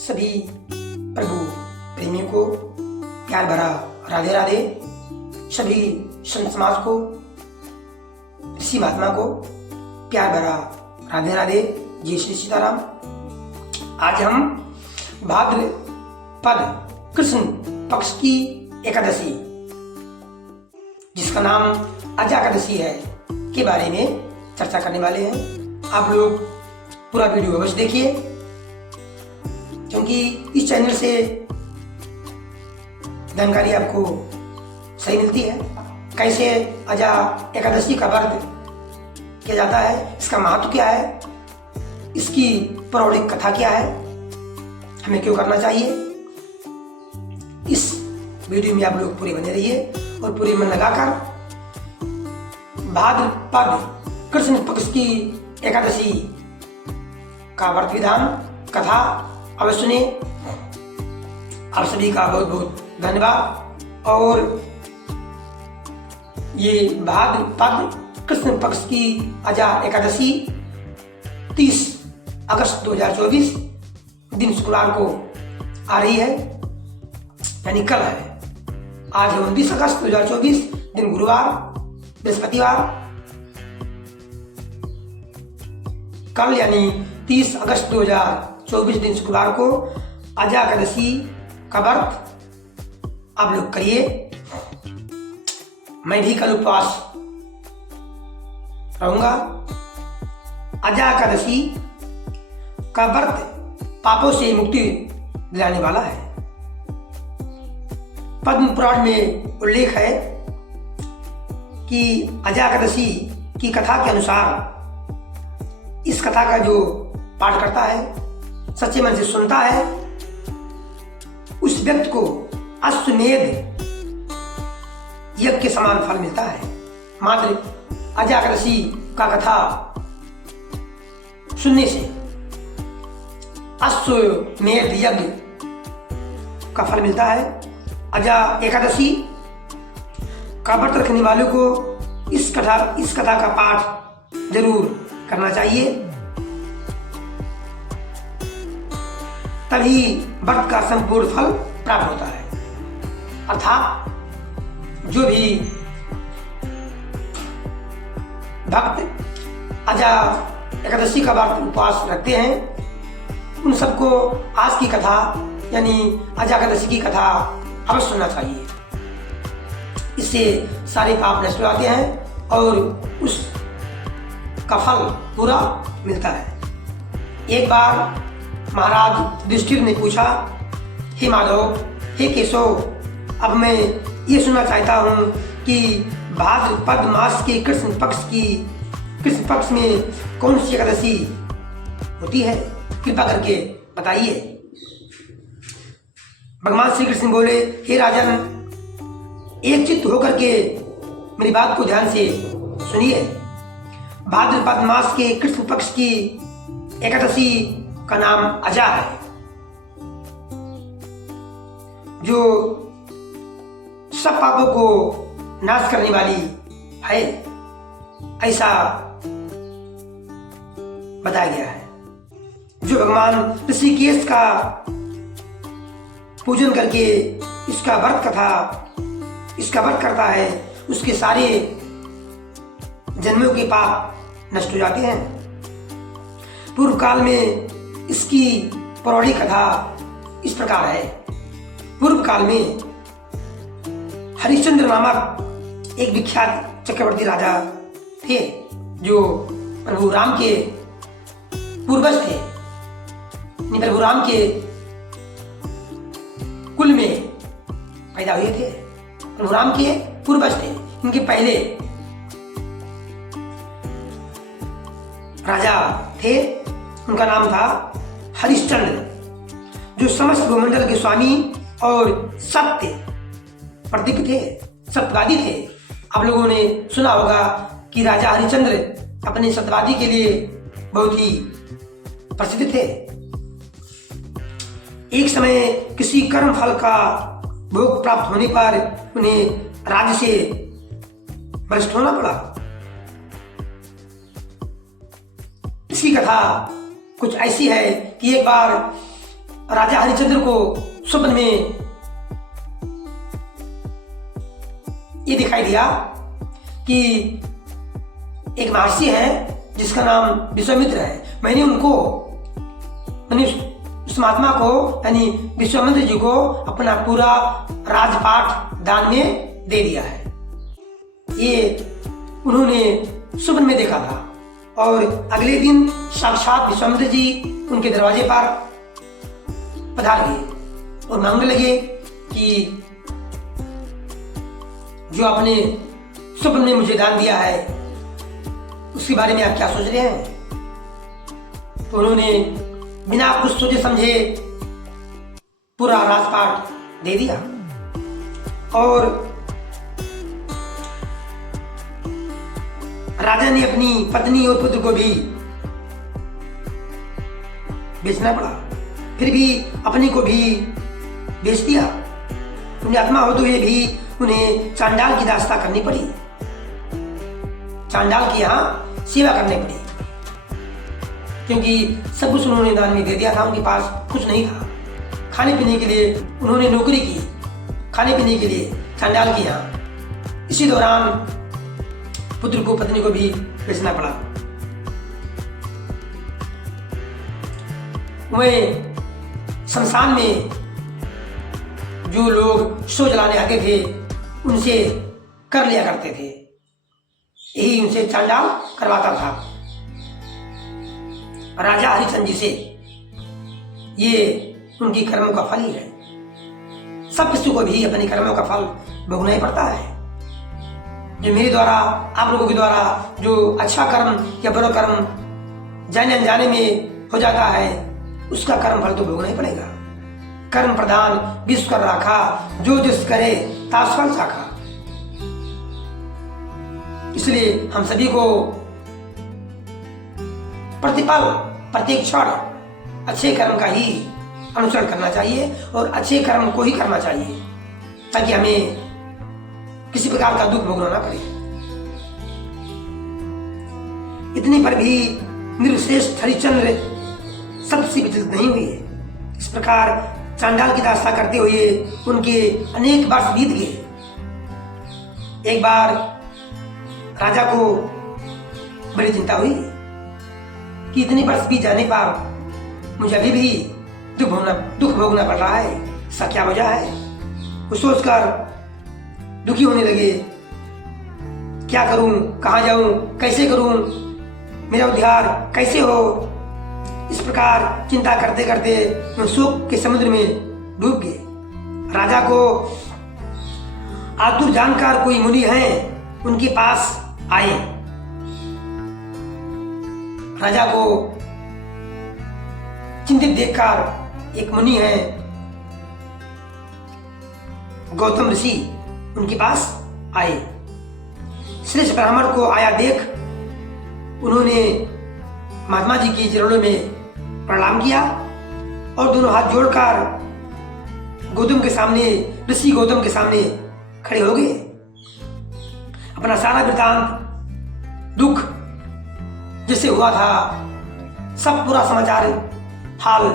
सभी प्रभु प्रेमियों को प्यार भरा राधे राधे। सभी संत समाज को, ऋषि महात्मा को प्यार भरा राधे राधे। जय श्री सीताराम। आज हम भाद्रपद कृष्ण पक्ष की एकादशी, जिसका नाम अजा एकादशी है, के बारे में चर्चा करने वाले हैं। आप लोग पूरा वीडियो अवश्य देखिए, क्योंकि इस चैनल से जानकारी आपको सही मिलती है। कैसे अजा एकादशी का व्रत किया जाता है, इसका महत्व क्या है, इसकी पौराणिक कथा क्या है, हमें क्यों करना चाहिए, इस वीडियो में आप लोग पूरे बने रहिए और पूरे मन लगाकर भाद्रपद कृष्ण पक्ष की एकादशी का व्रत विधान कथा अवश्य सुने। आप सभी का बहुत बहुत धन्यवाद। और ये भाद्रपद कृष्ण पक्ष की अजा एकादशी 30 अगस्त 2024 दिन शुक्रवार को आ रही है, यानी कल है। आज है 29 अगस्त 2024 दिन गुरुवार, बृहस्पतिवार। कल यानी 30 अगस्त 2024 दिन शुक्रवार को अजा एकादशी का व्रत आप लोग करिए। मैं भी कल उपवास रहूंगा। अजा एकादशी का व्रत पापों से मुक्ति दिलाने वाला है। पद्म पुराण में उल्लेख है कि अजा एकादशी की कथा के अनुसार इस कथा का जो पाठ करता है, सच्चे मन से सुनता है, उस व्यक्ति को अश्वमेध यज्ञ के समान फल मिलता है। मात्र अजा एकादशी का कथा सुनने से अश्वमेध यज्ञ का फल मिलता है। अजा एकादशी का व्रत रखने वालों को इस कथा का पाठ जरूर करना चाहिए, तभी व्रत का संपूर्ण फल प्राप्त होता है। अर्थात जो भी भक्त अजा एकादशी का व्रत उपवास रखते हैं, उन सबको आज की कथा यानी अजा एकादशी की कथा अवश्य सुनना चाहिए। इससे सारे पाप नष्ट हो जाते हैं और उस का फल पूरा मिलता है। एक बार महाराज युधिष्ठिर ने पूछा, हे माधव, हे केशव, अब मैं ये सुनना चाहता हूँ कि भाद्रपद मास के कृष्ण पक्ष में कौन सी एकादशी होती है, कृपा करके बताइए। भगवान श्री कृष्ण बोले, हे राजन, एक चित्त होकर के मेरी बात को ध्यान से सुनिए। भाद्रपद मास के कृष्ण पक्ष की एकादशी का नाम अजा है, जो सब पापों को नाश करने वाली है, ऐसा बताया गया है। जो भगवान ऋषिकेश का पूजन करके इसका व्रत करता है, उसके सारे जन्मों के पाप नष्ट हो जाते हैं। पूर्व काल में इसकी पौराणिक कथा इस प्रकार है। पूर्व काल में हरिश्चंद्र नामक एक विख्यात चक्रवर्ती राजा थे, जो प्रभु राम के पूर्वज थे। प्रभु राम के कुल में पैदा हुए थे, प्रभु राम के पूर्वज थे। इनके पहले राजा थे, उनका नाम था हरिश्चंद्र, जो समस्त भूमंडल के स्वामी और सत्य प्रतीक थे, सत्यवादी थे। आप लोगों ने सुना होगा कि राजा हरिश्चंद्र अपने सत्यवादी के लिए बहुत ही प्रसिद्ध थे। एक समय किसी कर्म फल का भोग प्राप्त होने पर उन्हें राज्य से भ्रष्ट होना पड़ा। इसकी कथा कुछ ऐसी है कि एक बार राजा हरिश्चंद्र को स्वप्न में ये दिखाई दिया कि एक महर्षि है जिसका नाम विश्वामित्र है। मैंने उस महात्मा को यानी विश्वामित्र जी को अपना पूरा राजपाट दान में दे दिया है। ये उन्होंने स्वप्न में देखा था और अगले दिन साक्षात विश्वामित्र जी उनके दरवाजे पर पधार गए और मांगने लगे कि जो आपने स्वप्न में मुझे दान दिया है उसके बारे में आप क्या सोच रहे हैं। तो उन्होंने बिना कुछ सोचे समझे पूरा राजपाट दे दिया और राजा ने अपनी पत्नी और पुत्र को भी बेचना पड़ा, फिर भी अपने को भी बेच दिया। उन्हें आत्मा होते हुए भी उन्हें चांडाल की दास्ता करनी पड़ी, चांडाल की यहाँ सेवा करनी पड़ी, क्योंकि सब कुछ उन्होंने दान में दे दिया था। उनके पास कुछ नहीं था। खाने पीने के लिए उन्होंने नौकरी की, खाने पीने के लिए चांडाल की यहाँ। इसी दौरान पुत्र को पत्नी को भी बेचना पड़ा। वहीं शमशान में जो लोग शव जलाने आते थे उनसे कर लिया करते थे, यही उनसे चांडाल करवाता था राजा हरिश्चंद्र जी से। ये उनकी कर्मों का फल ही है। सब किसी को भी अपने कर्मों का फल भोगना ही पड़ता है। जो मेरे द्वारा आप लोगों के द्वारा जो अच्छा कर्म या बुरा कर्म जाने अनजाने में हो जाता है उसका कर्म फल तो भोगना ही पड़ेगा। कर्म प्रधान विश्व कर राखा, जो जिस करे तास फल साखा। इसलिए हम सभी को प्रतिपल प्रत्येक क्षण अच्छे कर्म का ही अनुसरण करना चाहिए और अच्छे कर्म को ही करना चाहिए, ताकि हमें किसी प्रकार का दुख भोगना ना पड़े। इतने पर भी निर्श्रेष्ठ हरिश्चंद्र सबसे विचलित नहीं हुए। इस प्रकार चांडाल की दास्ता करते हुए उनके अनेक वर्ष बीत गए। एक बार राजा को बड़ी चिंता हुई कि इतने वर्ष बीत जाने पर मुझे अभी भी दुख भोगना पड़ रहा है, इसका क्या वजह है। वो सोचकर दुखी होने लगे। क्या करूं, कहां जाऊं, कैसे करूं, मेरा उद्धार कैसे हो। इस प्रकार चिंता करते करते वो शोक के समुद्र में डूब गए। राजा को आतुर जानकर कोई मुनि है उनके पास आए। राजा को चिंतित देखकर एक मुनि है गौतम ऋषि उनके पास आए। श्रेष्ठ ब्राह्मण को आया देख उन्होंने महात्मा जी की चरणों में प्रणाम किया और दोनों हाथ जोड़कर गौतम के सामने, ऋषि गौतम के सामने खड़े हो गए। अपना सारा वृतांत, दुख जिससे हुआ था, सब पूरा समाचार, हाल,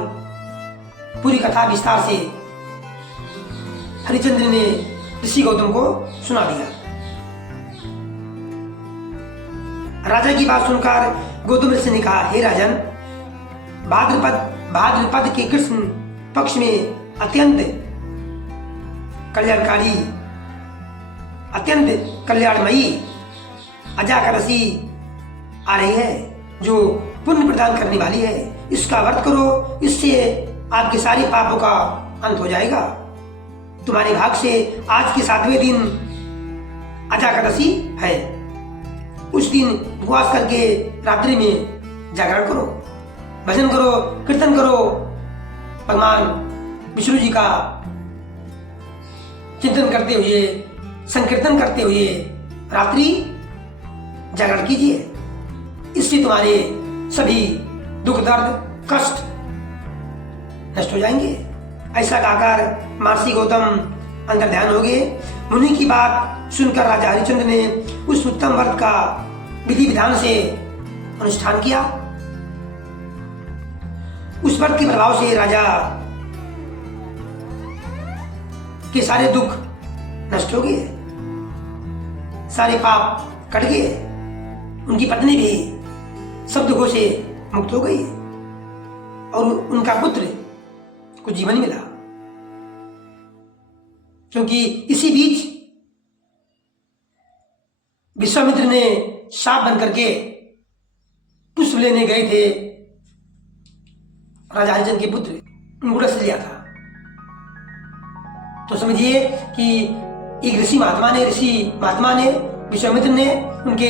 पूरी कथा विस्तार से हरिश्चंद्र ने ऋषि गौतम को सुना दिया। राजा की बात सुनकर गौतम ऋषि ने कहा, हे राजन, भाद्रपद के कृष्ण पक्ष में अत्यंत कल्याणकारी, अत्यंत कल्याणमयी अजाकरसी आ रही है, जो पुण्य प्रदान करने वाली है। इसका व्रत करो, इससे आपके सारे पापों का अंत हो जाएगा। तुम्हारे भाग से आज के 7वें दिन अजाकरसी है। उस दिन उपवास करके रात्रि में जागरण करो, भजन करो, कीर्तन करो, भगवान विष्णु जी का चिंतन करते हुए, संकीर्तन करते हुए रात्रि जागरण कीजिए। इससे तुम्हारे सभी दुख, दर्द, कष्ट नष्ट हो जाएंगे। ऐसा कहकर महर्षि गौतम अंदर ध्यान हो गए। मुनि की बात सुनकर राजा हरिश्चंद्र ने उस उत्तम व्रत का विधि विधान से अनुष्ठान किया। उस व्रत के प्रभाव से राजा के सारे दुख नष्ट हो गए, सारे पाप कट गए, उनकी पत्नी भी सब दुखों से मुक्त हो गई और उनका पुत्र को जीवन मिला। क्योंकि इसी बीच विश्वामित्र ने शाप बन करके पुष्प लेने गए थे राजा हरिश्चंद्र के पुत्र, उनको रस लिया था। तो समझिए कि एक ऋषि महात्मा ने विश्वामित्र ने उनके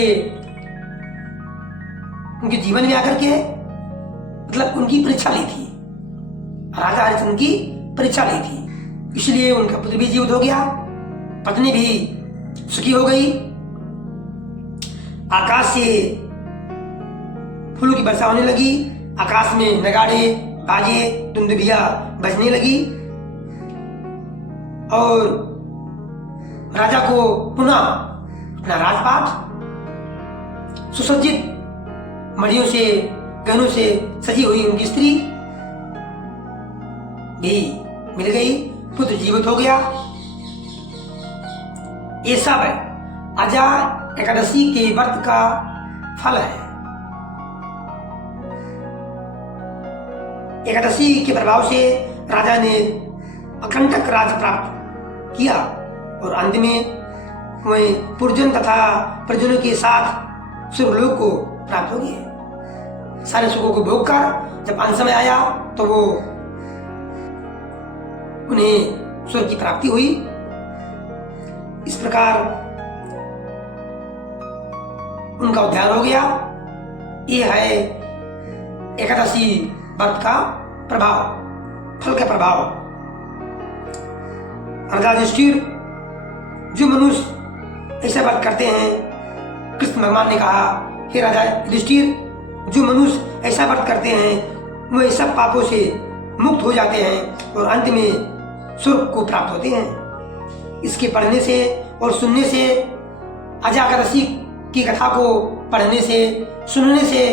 जीवन में आकर के मतलब उनकी परीक्षा ली थी, राजा हरिश्चंद्र की परीक्षा ली थी। इसलिए उनका पुत्र भी जीवित हो गया, पत्नी भी सुखी हो गई, आकाश से फूलों की वर्षा होने लगी, आकाश में नगाड़े बाजे दुंदुभिया बजने लगी और राजा को पुनः अपना राजपाट सुसज्जित मणियों से गहनों से सजी हुई उनकी स्त्री भी मिल गई, पुत्र जीवित हो गया। ये सब आजा एकादशी के व्रत का फल है। एकादशी के प्रभाव से राजा ने अकंटक राज्य प्राप्त किया और अंत में वह पुरजन तथा प्रजनों के साथ स्वर्गलोक को प्राप्त हो गए। सारे सुखों को भोग कर जब अंत समय आया तो वो उन्हें स्वर्ग की प्राप्ति हुई। इस प्रकार उनका उद्धार हो गया। ये है एकादशी व्रत का प्रभाव, फल का प्रभाव। राजा युधिष्ठिर, जो मनुष्य ऐसा व्रत करते हैं, कृष्ण भगवान ने कहा, हे राजा युधिष्ठिर, जो मनुष्य ऐसा व्रत करते हैं वह सब पापों से मुक्त हो जाते हैं और अंत में स्वर्ग को प्राप्त होते हैं। इसके पढ़ने से और सुनने से, आजा एकादशी की कथा को पढ़ने से सुनने से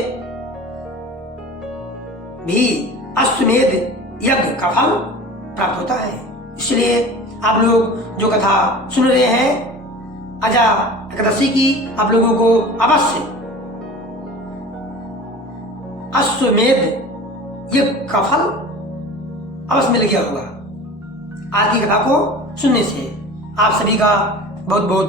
भी अश्वमेध यज्ञ का फल प्राप्त होता है। इसलिए आप लोग जो कथा सुन रहे हैं आजा एकादशी की, आप लोगों को अवश्य अश्वमेध यज्ञ का फल अवश्य मिल गया होगा आज की कथा को सुनने से। आप सभी का बहुत बहुत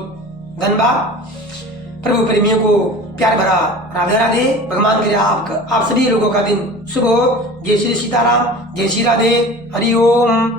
धन्यवाद। प्रभु प्रेमियों को प्यार भरा राधे राधे। भगवान करे आप सभी लोगों का दिन शुभ हो। जय श्री सीताराम, जय श्री राधे, हरि ओम।